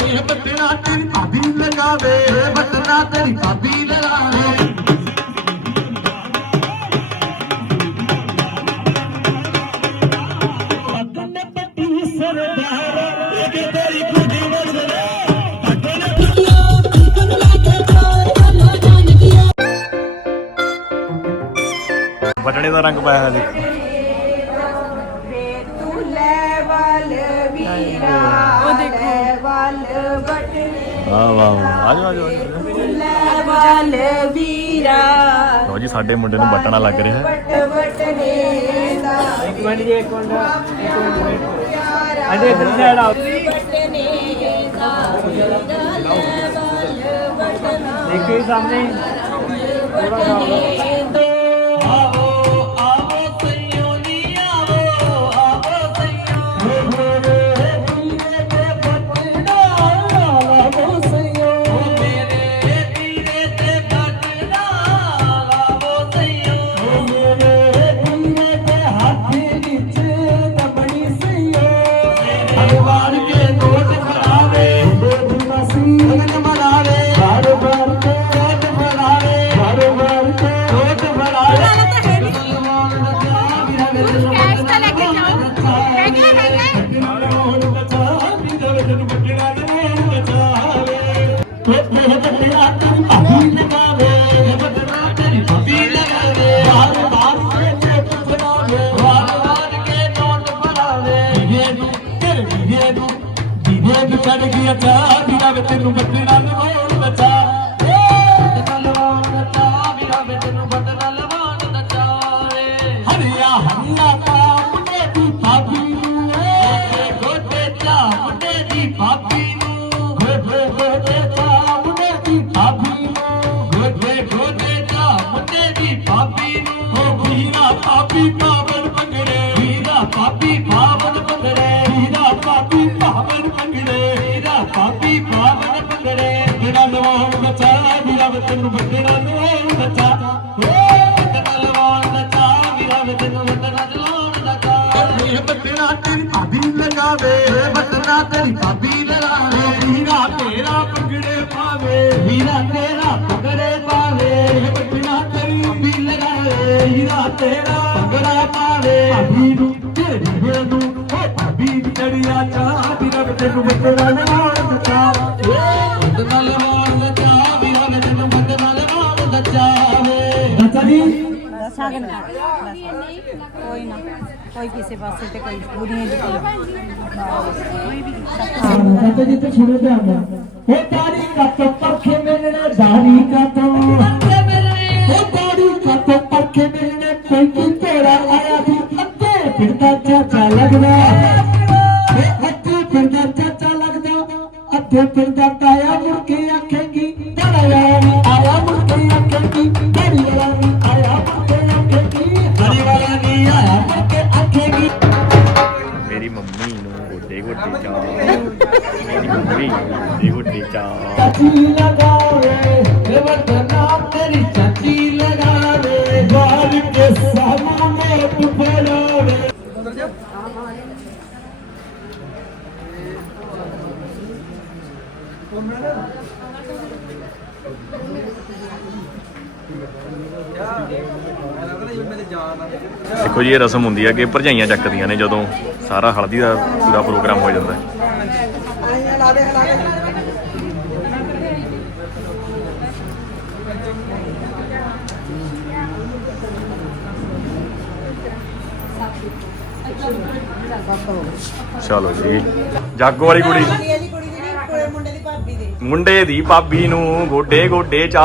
ਇਹ ਬਟਨਾ ਤੇਰੀ ਭਾਬੀ ਲਗਾਵੇ ਬਟਨਾ ਤੇਰੀ ਭਾਬੀ ਲਗਾਵੇ। ਬਟਣੇ ਦਾ ਰੰਗ ਪਾਇਆ ਹੈ ਜੀ ਬਟਨੇ ਵਾਹ ਵਾਹ ਵਾਹ। ਆ ਵੀਰਾ ਲਓ ਜੀ, ਸਾਡੇ ਮੁੰਡੇ ਨੂੰ ਬਟਣਾ ਲੱਗ ਰਿਹਾ ਹੈ। ਬਟ ਦਾ ਇੱਕ ਮਿੰਟ ਜੀ, ਇੱਕ ਮਿੰਟ ਅਜੇ ਇੱਧਰ ਸਾਈਡ ਆਓ। ਬਟਨੇ ਦਾ ਇੱਕ ਹੀ ਸਾਹਮਣੇ ਆਵੋ ਚੜ ਗਿਆ ਚਾ ਵੀਰਾ ਵੇ ਤੈਨੂੰ ਵੀਰਾ ਤੈਨੂੰ ਬੱਦਣਾ ਲਵਾਉਣ ਬੱਚਾ ਓ ਬੱਦਣਾ ਲਵਾਉਣ ਬੱਚਾ ਵੀਰਾ ਵੇ ਤੈਨੂੰ ਬੱਦਣਾ ਲਵਾਉਣ ਬੱਚਾ ਇਹ ਬਟਨਾ ਤੇਰੀ ਭਾਬੀ ਲਗਾਵੇ ਬਟਨਾ ਤੇਰੀ ਭਾਬੀ ਲਗਾਵੇ। ਵੀਰਾ ਤੇਰਾ ਪੰਗੜੇ ਪਾਵੇ। ਵੀਰਾ ਤੇਰਾ ਪਗੜੇ ਪਾਵੇ। ਬਟਨਾ ਤੇਰੀ ਭਾਬੀ ਲਗਾਵੇ। ਵੀਰਾ ਤੇਰਾ ਪਗੜਾ ਪਾਵੇ। ਭਾਬੀ ਨੂੰ ਤੇਰੀ ਵੇ ਨੂੰ ਓ ਭਾਬੀ ਦੀ ਚੜੀਆ ਚਾਹ ਵੀਰਾ ਵੇ ਤੈਨੂੰ ਬੱਦਣਾ ਲਵਾਉਣ ਬੱਚਾ ਬਟਨਾ ਲਵਾਉਣ ਦਾ ਸਾਗਨ ਕੋਈ ਨਾ, ਕੋਈ ਕਿਸੇ ਪਾਸੇ ਤੇ ਕੋਈ ਬੁਰੀਆਂ ਦੀ ਕੋਈ ਵੀ ਚਾਚਾ ਜੀ ਤੇ ਸੁਣੋ ਧਿਆਨ ਨਾਲ ਉਹ ਦਾੜੀ ਕੱਟ ਪਰਖੇ ਮਿਲਣੇ, ਦਾੜੀ ਕੱਟ ਉਹ ਦਾੜੀ ਕੱਟ ਪਰਖੇ ਮਿਲਣੇ, ਕੋਈ ਕੀ ਤੇਰਾ ਆਇਆ ਸੀ ਅੱਤੇ ਫਿਰਦਾ ਚਾਚਾ ਲੱਗਦਾ। ਇਹ ਅੱਤੇ ਫਿਰਦਾ ਚਾਚਾ ਲੱਗਦਾ ਅੱਤੇ ਫਿਰਦਾ ਤਾਇਆ ਮੁੜ ਚਾਚੀ ਲਗਾਵੇ ਇਹ ਵਰਨਾ ਤੇਰੀ ਚਾਚੀ ਲਗਾਵੇ। ਬਾਲ ਕੇ ਸਾਹਮਣੇ ਪੁੱਪੜਾਵੇ ਦੇਖੋ ਜੀ ਇਹ ਰਸਮ ਹੁੰਦੀ ਹੈ ਕਿ ਭਰਜਾਈਆਂ ਚੱਕਦੀਆਂ ਨੇ ਜਦੋਂ ਸਾਰਾ ਹਲਦੀ ਦਾ ਪੂਰਾ ਪ੍ਰੋਗਰਾਮ ਹੋ ਜਾਂਦਾ ਹੈ। ਚਲੋ ਜੀ। ਜਾਗੋ ਵਾਲੀ ਕੁੜੀ। ਮੁੰਡੇ ਦੀ ਭਾਬੀ ਦੀ। ਮੁੰਡੇ ਦੀ ਭਾਬੀ ਨੂੰ ਗੋਡੇ ਗੋਡੇ ਚਾ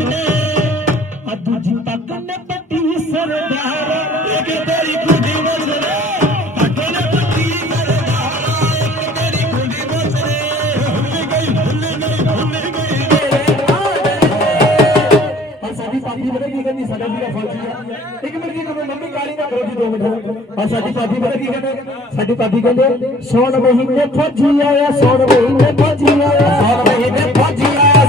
ਨੇ ਆ ਦੂਜੀ ਨੇ ਪੱਟੀ ਸਰਦਾਰ ਇੱਕ ਤੇਰੀ ਨੇ ਤੱਕ ਨੇ ਪੱਟੀ ਸਰਦਾਰ। ਇੱਕ ਤੇਰੀ ਕੁੰਡੀ ਮੁੱਛ ਨੇ ਭੁੱਲ ਗਈ ਭੁੱਲ ਗਈ ਭੁੱਲ ਗਈ ਪਰ ਸਾਡੀ ਪਤਾ ਕੀ ਕਹਿੰਦੀ ਸਾਡਾ ਵੀਰਾ ਫੌਜੀ ਆ ਇੱਕ ਮਿੰਟ ਕੀ ਕਰੋ ਮੰਮੀ ਗਾਲੀ ਨਾ ਕਰੋ ਜੀ ਮਿੰਟ ਸਾਡੀ ਕੀ ਕਹਿੰਦੇ ਸਾਡੀ ਪਾਪੀ ਕਹਿੰਦੇ ਸੌਣ ਮਹੀਨੇ ਫੌਜੀ ਆਇਆ ਸੌਣ ਮਹੀਨੇ ਫੌਜੀ ਆਇਆ ਸੌਣ ਮਹੀਨੇ ਫੌਜੀ ਆਇਆ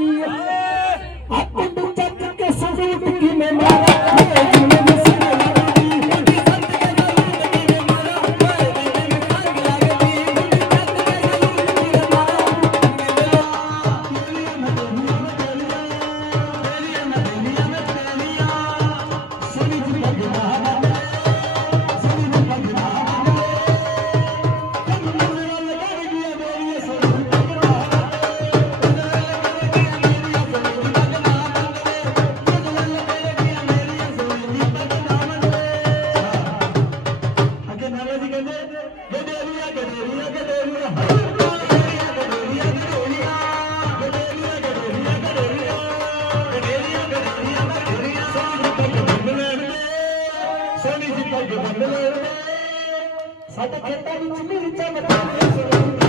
Yeah. ಅದಕ್ಕೆಂತ ಚಿನ್ನ ವಿಚಾರ